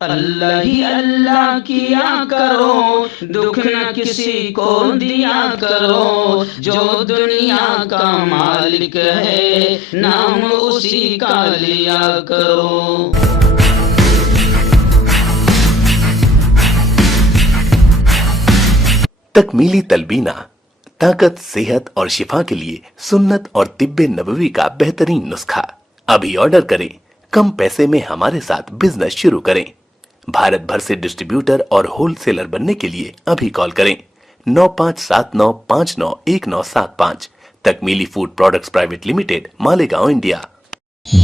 اللہ ہی اللہ کیا کرو، دکھ نہ کسی کو دیا کرو، جو دنیا کا مالک ہے نام اسی کا لیا کرو۔ تکمیلی تلبینہ طاقت، صحت اور شفا کے لیے سنت اور طب نبوی کا بہترین نسخہ۔ ابھی آرڈر کریں، کم پیسے میں ہمارے ساتھ بزنس شروع کریں۔ بھارت بھر سے ڈسٹریبیوٹر اور ہول سیلر بننے کے لیے ابھی کال کریں 9579591975۔ Takmili food products private limited, Malegaon, India.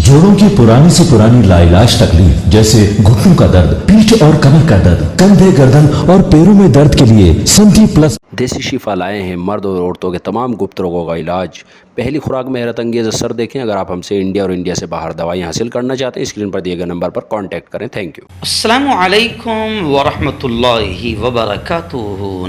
جوڑوں کی پرانی سے پرانی لاعلاج تکلیف جیسے گھٹنوں کا درد، پیٹھ اور کمر کا درد، کندھے، گردن اور پیروں میں درد کے لیے سنٹی پلس دیسی شفا لائے ہیں مرد اور عورتوں کے تمام گپت روگوں کا علاج۔ پہلی خوراک میں حیرت انگیز اثر دیکھیں۔ اگر آپ ہم سے انڈیا اور انڈیا سے باہر دوائیں حاصل کرنا چاہتے ہیں، اسکرین پر دیے گئے نمبر پر کانٹیکٹ کریں۔ Thank you. السلام علیکم ورحمۃ اللہ وبرکاتہ۔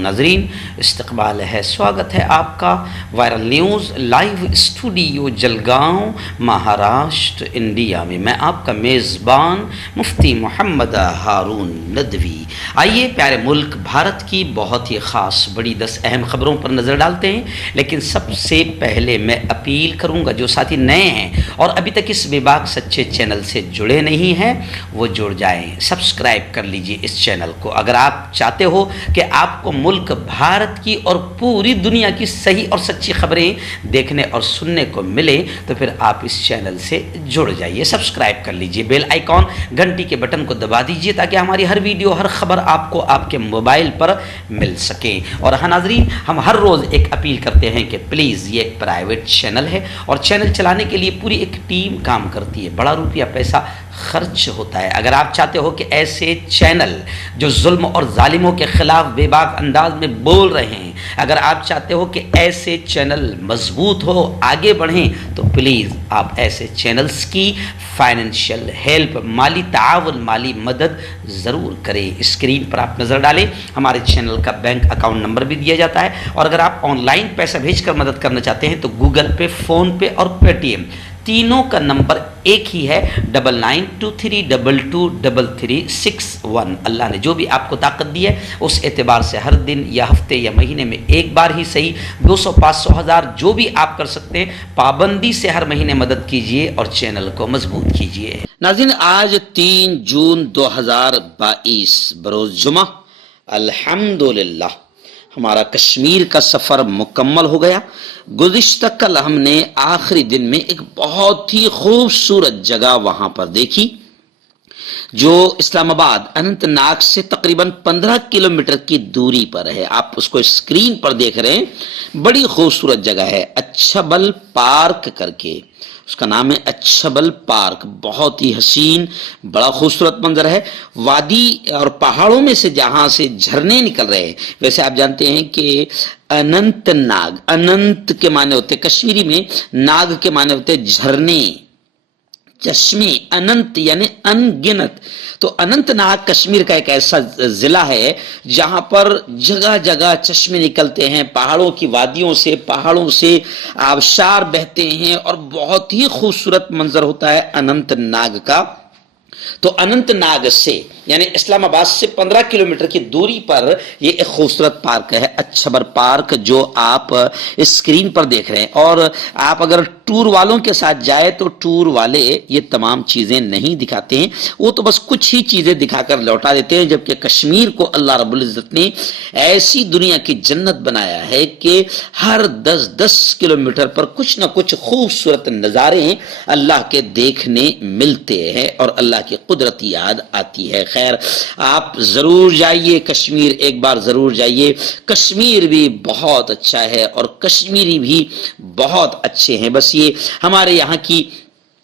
ناظرین، استقبال ہے، سواگت ہے آپ کا viral news live studio Jalgaon, Maharashtra, India میں۔ میں آپ کا میزبان مفتی محمد ہارون ندوی۔ آئیے پیارے ملک بھارت کی بہت ہی خاص بڑی 10 اہم خبروں پر نظر ڈالتے ہیں، لیکن سب سے پہلے میں اپیل کروں گا جو ساتھی نئے ہیں اور ابھی تک اس بے باک سچے چینل سے جڑے نہیں ہیں وہ جڑ جائیں، سبسکرائب کر لیجئے اس چینل کو۔ اگر آپ چاہتے ہو کہ آپ کو ملک بھارت کی اور پوری دنیا کی صحیح اور سچی خبریں دیکھنے اور سننے کو ملے تو پھر آپ اس چینل سے جڑ جائیے، سبسکرائب کر لیجئے، بیل آئیکن گھنٹی کے بٹن کو دبا دیجئے تاکہ ہماری ہر ویڈیو، ہر خبر آپ کو آپ کے موبائل پر مل سکے۔ اور ہاں ناظرین، ہم ہر روز ایک اپیل کرتے ہیں کہ پلیز یہ ایک پرائیویٹ چینل ہے اور چینل چلانے کے لیے پوری ایک ٹیم کام کرتی ہے، بڑا روپیہ پیسہ خرچ ہوتا ہے۔ اگر آپ چاہتے ہو کہ ایسے چینل جو ظلم اور ظالموں کے خلاف بے باک انداز میں بول رہے ہیں، اگر آپ چاہتے ہو کہ ایسے چینل مضبوط ہو، آگے بڑھیں، تو پلیز آپ ایسے چینلز کی فائنینشیل ہیلپ، مالی تعاون، مالی مدد ضرور کریں۔ اسکرین پر آپ نظر ڈالیں، ہمارے چینل کا بینک اکاؤنٹ نمبر بھی دیا جاتا ہے، اور اگر آپ آن لائن پیسہ بھیج کر مدد کرنا چاہتے ہیں تو گوگل پے، فون پے اور پے ٹی ایم تینوں کا نمبر ایک ہی ہے، 9923223361۔ اللہ نے جو بھی آپ کو طاقت دی ہے اس اعتبار سے ہر دن یا ہفتے یا مہینے میں ایک بار ہی صحیح 200، 500، 1000 جو بھی آپ کر سکتے ہیں، پابندی سے ہر مہینے مدد کیجئے اور چینل کو مضبوط کیجئے۔ ناظرین، آج 3 جون 2022 بروز جمعہ، الحمدللہ ہمارا کشمیر کا سفر مکمل ہو گیا۔ گزشتہ کل ہم نے آخری دن میں ایک بہت ہی خوبصورت جگہ وہاں پر دیکھی جو اسلام آباد اننت ناگ سے تقریباً 15 کلومیٹر کی دوری پر ہے۔ آپ اس کو اسکرین پر دیکھ رہے ہیں، بڑی خوبصورت جگہ ہے، اچھبل پارک کر کے اس کا نام ہے، اچھبل پارک۔ بہت ہی حسین، بڑا خوبصورت منظر ہے، وادی اور پہاڑوں میں سے جہاں سے جھرنے نکل رہے ہیں۔ ویسے آپ جانتے ہیں کہ اننت ناگ، اننت کے معنی ہوتے کشمیری میں، ناگ کے معنی ہوتے جھرنے، چشمے، اننت یعنی ان گنت۔ تو اننت ناگ کشمیر کا ایک ایسا ضلع ہے جہاں پر جگہ جگہ چشمے نکلتے ہیں، پہاڑوں کی وادیوں سے، پہاڑوں سے آبشار بہتے ہیں اور بہت ہی خوبصورت منظر ہوتا ہے اننت ناگ کا۔ تو اننت ناگ سے یعنی اسلام آباد سے 15 کلومیٹر کی دوری پر یہ ایک خوبصورت پارک ہے، اچھبر پارک، جو آپ اسکرین پر دیکھ رہے ہیں۔ اور آپ اگر ٹور والوں کے ساتھ جائے تو ٹور والے یہ تمام چیزیں نہیں دکھاتے ہیں، وہ تو بس کچھ ہی چیزیں دکھا کر لوٹا دیتے ہیں، جبکہ کشمیر کو اللہ رب العزت نے ایسی دنیا کی جنت بنایا ہے کہ ہر 10 کلومیٹر پر کچھ نہ کچھ خوبصورت نظارے اللہ کے دیکھنے ملتے ہیں اور اللہ کی قدرت یاد آتی ہے۔ خیر، آپ ضرور جائیے کشمیر، ایک بار ضرور جائیے۔ کشمیر بھی بہت اچھا ہے اور کشمیری بھی بہت اچھے ہیں، بس یہ ہمارے یہاں کی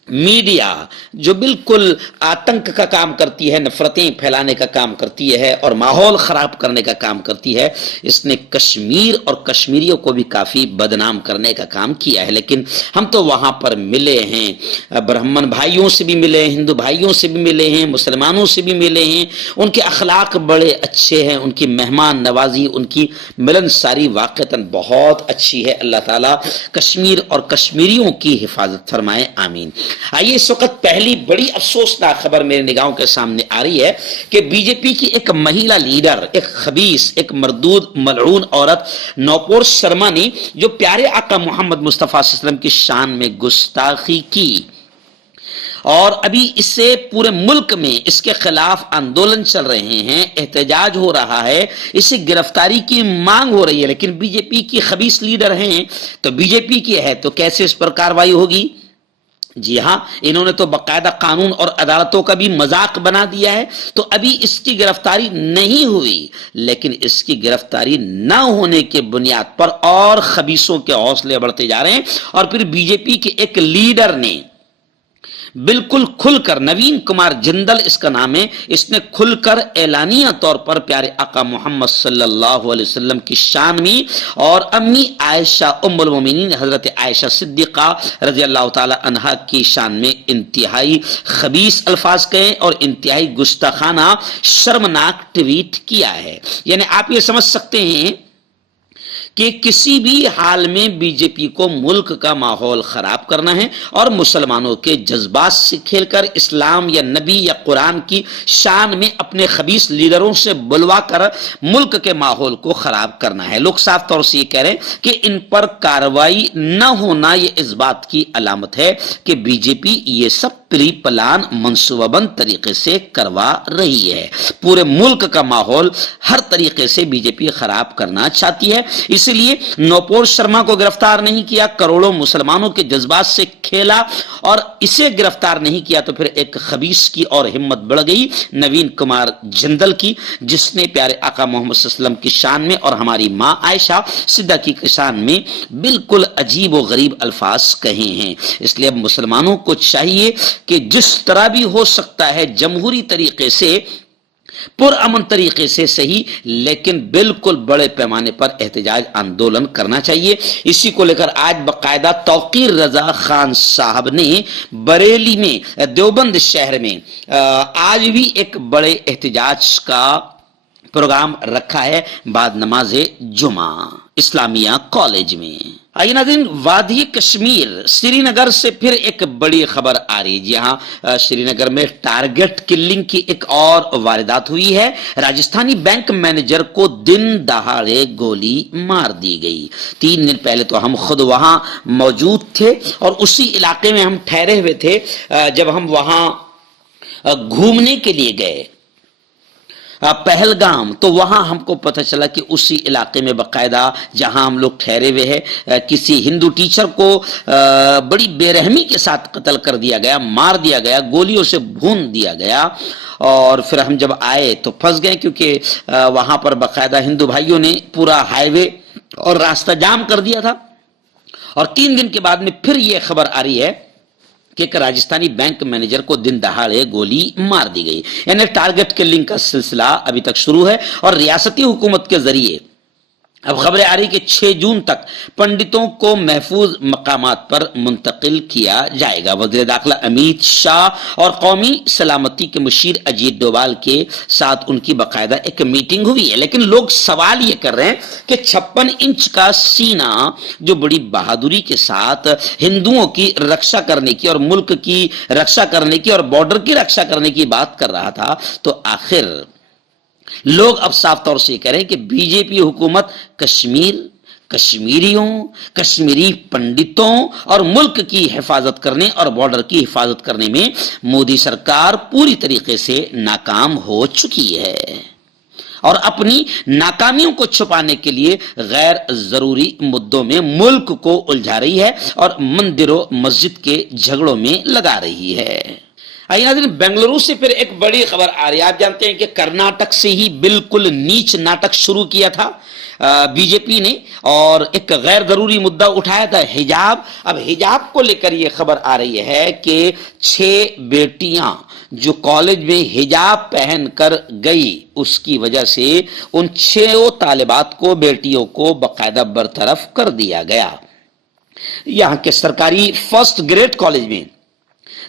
میڈیا جو بالکل آتنک کا کام کرتی ہے، نفرتیں پھیلانے کا کام کرتی ہے اور ماحول خراب کرنے کا کام کرتی ہے، اس نے کشمیر اور کشمیریوں کو بھی کافی بدنام کرنے کا کام کیا ہے۔ لیکن ہم تو وہاں پر ملے ہیں، برہمن بھائیوں سے بھی ملے ہیں، ہندو بھائیوں سے بھی ملے ہیں، مسلمانوں سے بھی ملے ہیں، ان کے اخلاق بڑے اچھے ہیں، ان کی مہمان نوازی، ان کی ملن ساری واقعتاً بہت اچھی ہے۔ اللہ تعالیٰ کشمیر اور کشمیریوں کی حفاظت فرمائے، آمین۔ آئیے اس وقت پہلی بڑی افسوسناک خبر میرے نگاہوں کے سامنے آ رہی ہے کہ بی جے پی کی ایک مہیلا لیڈر، ایک خبیث، ایک مردود ملعون عورت نوپور شرما نے جو پیارے آقا محمد مصطفیٰ صلی اللہ علیہ وسلم کی شان میں گستاخی کی، اور ابھی اس سے پورے ملک میں اس کے خلاف آندولن چل رہے ہیں، احتجاج ہو رہا ہے، اسے گرفتاری کی مانگ ہو رہی ہے، لیکن بی جے پی کی خبیث لیڈر ہیں تو بی جے پی کی ہے تو کیسے اس پر کارروائی ہوگی؟ جی ہاں، انہوں نے تو باقاعدہ قانون اور عدالتوں کا بھی مذاق بنا دیا ہے، تو ابھی اس کی گرفتاری نہیں ہوئی، لیکن اس کی گرفتاری نہ ہونے کے بنیاد پر اور خبیثوں کے حوصلے بڑھتے جا رہے ہیں، اور پھر بی جے پی کے ایک لیڈر نے بالکل کھل کر، نوین کمار جندل اس کا نام ہے، اس نے کھل کر اعلانیہ طور پر پیارے آقا محمد صلی اللہ علیہ وسلم کی شان میں اور امی عائشہ ام المومنین حضرت عائشہ صدیقہ رضی اللہ تعالی عنہا کی شان میں انتہائی خبیث الفاظ کہے اور انتہائی گستاخانہ شرمناک ٹویٹ کیا ہے۔ یعنی آپ یہ سمجھ سکتے ہیں کہ کسی بھی حال میں بی جے پی کو ملک کا ماحول خراب کرنا ہے اور مسلمانوں کے جذبات سے کھیل کر اسلام یا نبی یا قرآن کی شان میں اپنے خبیث لیڈروں سے بلوا کر ملک کے ماحول کو خراب کرنا ہے۔ لوگ صاف طور سے یہ کہہ رہے ہیں کہ ان پر کارروائی نہ ہونا یہ اس بات کی علامت ہے کہ بی جے پی یہ سب پری پلان منصوبہ بند طریقے سے کروا رہی ہے، پورے ملک کا ماحول ہر طریقے سے بی جے پی خراب کرنا چاہتی ہے، اسی لیے نوپور شرما کو گرفتار نہیں کیا، کروڑوں مسلمانوں کے جذبات سے کھیلا اور اسے گرفتار نہیں کیا تو پھر ایک خبیث کی اور ہمت بڑھ گئی، نوین کمار جندل کی، جس نے پیارے آقا محمد صلی اللہ علیہ وسلم کی شان میں اور ہماری ماں عائشہ صدیقہ کی شان میں بالکل عجیب و غریب الفاظ کہے ہیں۔ اس لیے اب مسلمانوں کو چاہیے کہ جس طرح بھی ہو سکتا ہے جمہوری طریقے سے، پرامن طریقے سے صحیح، لیکن بالکل بڑے پیمانے پر احتجاج آندولن کرنا چاہیے۔ اسی کو لے کر آج باقاعدہ توقیر رضا خان صاحب نے بریلی میں، دیوبند شہر میں آج بھی ایک بڑے احتجاج کا پروگرام رکھا ہے بعد نماز جمعہ اسلامیہ کالج میں۔ آئیے ناظرین، وادی کشمیر سری نگر سے پھر ایک بڑی خبر آ رہی ہے۔ جی ہاں، سری نگر میں ٹارگٹ کلنگ کی ایک اور واردات ہوئی ہے۔ راجستھانی بینک مینیجر کو دن دہاڑے گولی مار دی گئی۔ 3 دن پہلے تو ہم خود وہاں موجود تھے اور اسی علاقے میں ہم ٹھہرے ہوئے تھے جب ہم وہاں گھومنے کے لیے گئے پہلگام، تو وہاں ہم کو پتہ چلا کہ اسی علاقے میں باقاعدہ جہاں ہم لوگ ٹھہرے ہوئے ہیں کسی ہندو ٹیچر کو بڑی بے رحمی کے ساتھ قتل کر دیا گیا، مار دیا گیا، گولیوں سے بھون دیا گیا، اور پھر ہم جب آئے تو پھنس گئے کیونکہ وہاں پر باقاعدہ ہندو بھائیوں نے پورا ہائی وے اور راستہ جام کر دیا تھا۔ اور 3 دن کے بعد میں پھر یہ خبر آ رہی ہے کہ ایک راجستھانی بینک مینیجر کو دن دہاڑے گولی مار دی گئی۔ یعنی ٹارگٹ کلنگ کا سلسلہ ابھی تک شروع ہے اور ریاستی حکومت کے ذریعے اب خبریں آ رہی کہ 6 جون تک پنڈتوں کو محفوظ مقامات پر منتقل کیا جائے گا۔ وزیر داخلہ امیت شاہ اور قومی سلامتی کے مشیر اجیت ڈوبھال کے ساتھ ان کی باقاعدہ ایک میٹنگ ہوئی ہے، لیکن لوگ سوال یہ کر رہے ہیں کہ 56 انچ کا سینہ جو بڑی بہادری کے ساتھ ہندوؤں کی رکشا کرنے کی اور ملک کی رکشا کرنے کی اور بارڈر کی رکشا کرنے کی بات کر رہا تھا، تو آخر لوگ اب صاف طور سے کہہ رہے ہیں کہ بی جے پی حکومت کشمیر، کشمیریوں، کشمیری پنڈتوں اور ملک کی حفاظت کرنے اور بارڈر کی حفاظت کرنے میں مودی سرکار پوری طریقے سے ناکام ہو چکی ہے اور اپنی ناکامیوں کو چھپانے کے لیے غیر ضروری مدوں میں ملک کو الجھا رہی ہے اور مندر و مسجد کے جھگڑوں میں لگا رہی ہے۔ آئیے ناظرین، بنگلورو سے پھر ایک بڑی خبر آ رہی ہے۔ آپ جانتے ہیں کہ کرناٹک سے ہی بالکل نیچ ناٹک شروع کیا تھا بی جے پی نے اور ایک غیر ضروری مدعا اٹھایا تھا حجاب۔ اب حجاب کو لے کر یہ خبر آ رہی ہے کہ 6 بیٹیاں جو کالج میں حجاب پہن کر گئی، اس کی وجہ سے ان 6 طالبات کو، بیٹیوں کو باقاعدہ برطرف کر دیا گیا۔ یہاں کے سرکاری فرسٹ گریڈ کالج میں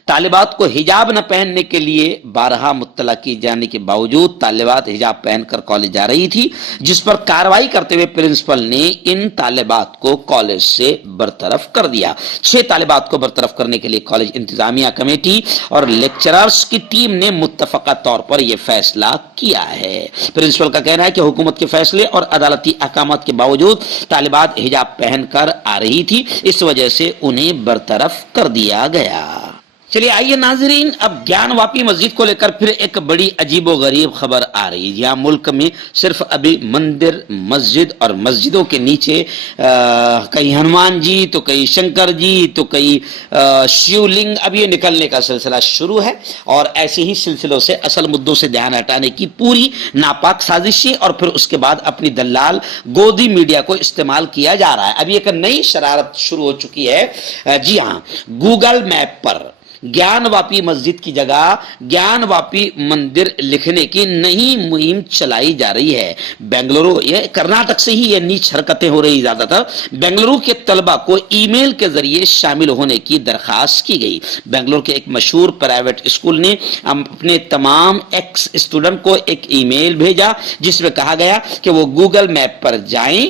طالبات کو حجاب نہ پہننے کے لیے بارہا مطلع کی جانے کے باوجود طالبات حجاب پہن کر کالج جا رہی تھی، جس پر کارروائی کرتے ہوئے پرنسپل نے ان طالبات کو کالج سے برطرف کر دیا۔ 6 طالبات کو برطرف کرنے کے لیے کالج انتظامیہ کمیٹی اور لیکچررز کی ٹیم نے متفقہ طور پر یہ فیصلہ کیا ہے۔ پرنسپل کا کہنا ہے کہ حکومت کے فیصلے اور عدالتی احکامات کے باوجود طالبات حجاب پہن کر آ رہی تھی، اس وجہ سے انہیں برطرف کر دیا گیا۔ چلیے آئیے ناظرین، اب گیان واپی مسجد کو لے کر پھر ایک بڑی عجیب و غریب خبر آ رہی ہے۔ یہاں ملک میں صرف ابھی مندر، مسجد اور مسجدوں کے نیچے کئی ہنومان جی تو کئی شنکر جی تو کئی شیو لنگ اب یہ نکلنے کا سلسلہ شروع ہے، اور ایسے ہی سلسلوں سے اصل مدوں سے دھیان ہٹانے کی پوری ناپاک سازشیں اور پھر اس کے بعد اپنی دلال گودی میڈیا کو استعمال کیا جا رہا ہے۔ ابھی ایک نئی شرارت شروع ہو چکی ہے۔ جی ہاں، گوگل میپ پر گیان واپی مسجد کی جگہ گیان واپی مندر لکھنے کی نئی مہم چلائی جا رہی ہے۔ بنگلورو، یہ کرناٹک سے ہی یہ نیچ حرکتیں ہو رہی زیادہ تر۔ بنگلورو کے طلبہ کو ای میل کے ذریعے شامل ہونے کی درخواست کی گئی۔ بنگلور کے ایک مشہور پرائیویٹ اسکول نے اپنے تمام ایکس اسٹوڈنٹ کو ایک ای میل بھیجا جس میں کہا گیا کہ وہ گوگل میپ پر جائیں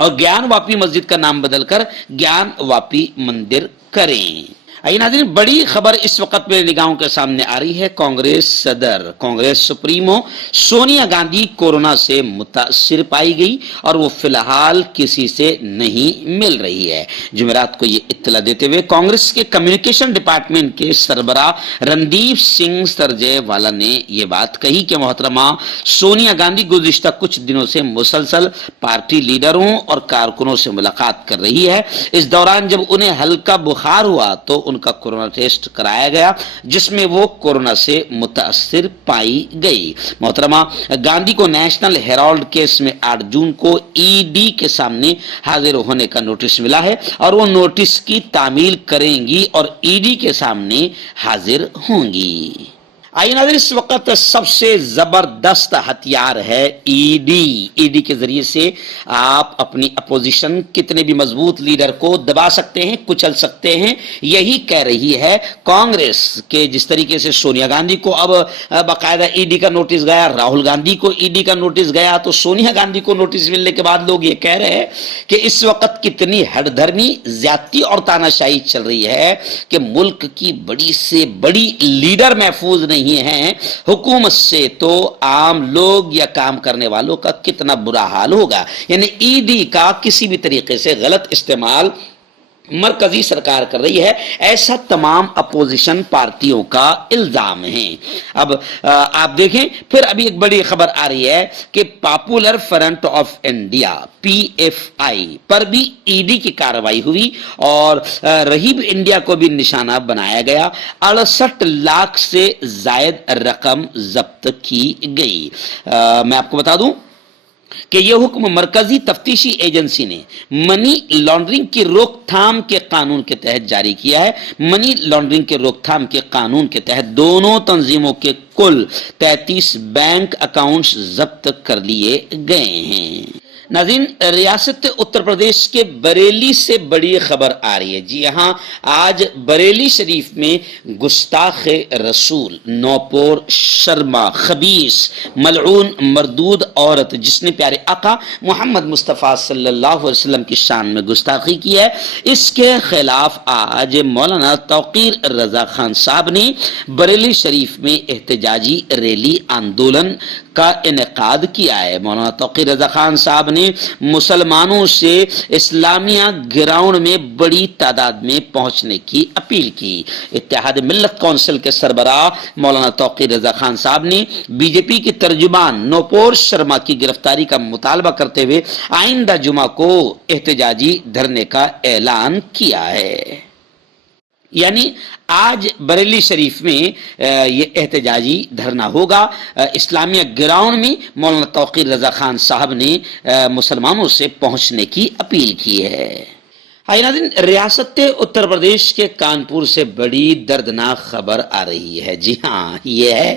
اور گیان واپی مسجد کا نام بدل کر گیان واپی مندر کریں۔ آئیے ناظرین، بڑی خبر اس وقت میرے نگاہوں کے سامنے آ رہی ہے۔ کانگریس صدر، کانگریس سپریمو سونیا گاندھی کورونا سے متاثر پائی گئی اور وہ فی الحال کسی سے نہیں مل رہی ہے۔ جمعرات کو یہ اطلاع دیتے ہوئے کانگریس کے کمیونیکیشن ڈپارٹمنٹ کے سربراہ رندیپ سنگھ سرجے والا نے یہ بات کہی کہ محترمہ سونیا گاندھی گزشتہ کچھ دنوں سے مسلسل پارٹی لیڈروں اور کارکنوں سے ملاقات کر رہی ہے۔ اس دوران جب انہیں ہلکا بخار ہوا تو ان کا کورونا ٹیسٹ کرایا گیا جس میں وہ کورونا سے متاثر پائی گئی۔ محترمہ گاندھی کو نیشنل ہیرالڈ کیس میں 8 جون کو ای ڈی کے سامنے حاضر ہونے کا نوٹس ملا ہے اور وہ نوٹس کی تعمیل کریں گی اور ای ڈی کے سامنے حاضر ہوں گی۔ آئیے ناظرین، اس وقت سب سے زبردست ہتھیار ہے ای ڈی۔ ای ڈی کے ذریعے سے آپ اپنی اپوزیشن کتنے بھی مضبوط لیڈر کو دبا سکتے ہیں، کچل سکتے ہیں۔ یہی کہہ رہی ہے کانگریس کہ جس طریقے سے سونیا گاندھی کو اب باقاعدہ ای ڈی کا نوٹس گیا، راہل گاندھی کو ای ڈی کا نوٹس گیا، تو سونیا گاندھی کو نوٹس ملنے کے بعد لوگ یہ کہہ رہے ہیں کہ اس وقت کتنی ہٹ دھرمی، زیادتی اور تاناشاہی چل رہی ہے کہ ملک کی بڑی سے بڑی لیڈر محفوظ نہیں ہیں، حکومت سے تو عام لوگ یا کام کرنے والوں کا کتنا برا حال ہوگا۔ یعنی ای ڈی کا کسی بھی طریقے سے غلط استعمال مرکزی سرکار کر رہی ہے، ایسا تمام اپوزیشن پارٹیوں کا الزام ہے۔ اب آپ دیکھیں پھر ابھی ایک بڑی خبر آ رہی ہے کہ popular front of India PFI پر بھی ای ڈی کی کارروائی ہوئی اور رحیب انڈیا کو بھی نشانہ بنایا گیا۔ 68 لاکھ سے زائد رقم ضبط کی گئی۔ میں آپ کو بتا دوں کہ یہ حکم مرکزی تفتیشی ایجنسی نے منی لانڈرنگ کی روک تھام کے قانون کے تحت جاری کیا ہے۔ منی لانڈرنگ کے روک تھام کے قانون کے تحت دونوں تنظیموں کے کل 33 بینک اکاؤنٹس ضبط کر لیے گئے ہیں۔ ناظرین، ریاست اتر پردیش کے بریلی سے بڑی خبر آ رہی ہے۔ جی ہاں، آج بریلی شریف میں گستاخ رسول نوپور شرما خبیث ملعون مردود عورت جس نے پیارے آقا محمد مصطفیٰ صلی اللہ علیہ وسلم کی شان میں گستاخی کی ہے، اس کے خلاف آج مولانا توقیر رضا خان صاحب نے بریلی شریف میں احتجاجی ریلی آندولن کا انعقاد کیا ہے۔ مولانا توقیر رضا خان صاحب نے مسلمانوں سے اسلامیہ گراؤنڈ میں بڑی تعداد میں پہنچنے کی اپیل کی۔ اتحاد ملت کونسل کے سربراہ مولانا توقیر رضا خان صاحب نے بی جے پی کی ترجمان نوپور شرما کی گرفتاری کا مطالبہ کرتے ہوئے آئندہ جمعہ کو احتجاجی دھرنے کا اعلان کیا ہے۔ یعنی آج بریلی شریف میں یہ احتجاجی دھرنا ہوگا۔ اسلامیہ گراؤنڈ میں مولانا توقیر رضا خان صاحب نے مسلمانوں سے پہنچنے کی اپیل کی ہے۔ ناظرین، ریاست اتر پردیش کے کانپور سے بڑی دردناک خبر آ رہی ہے۔ جی ہاں، یہ ہے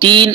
3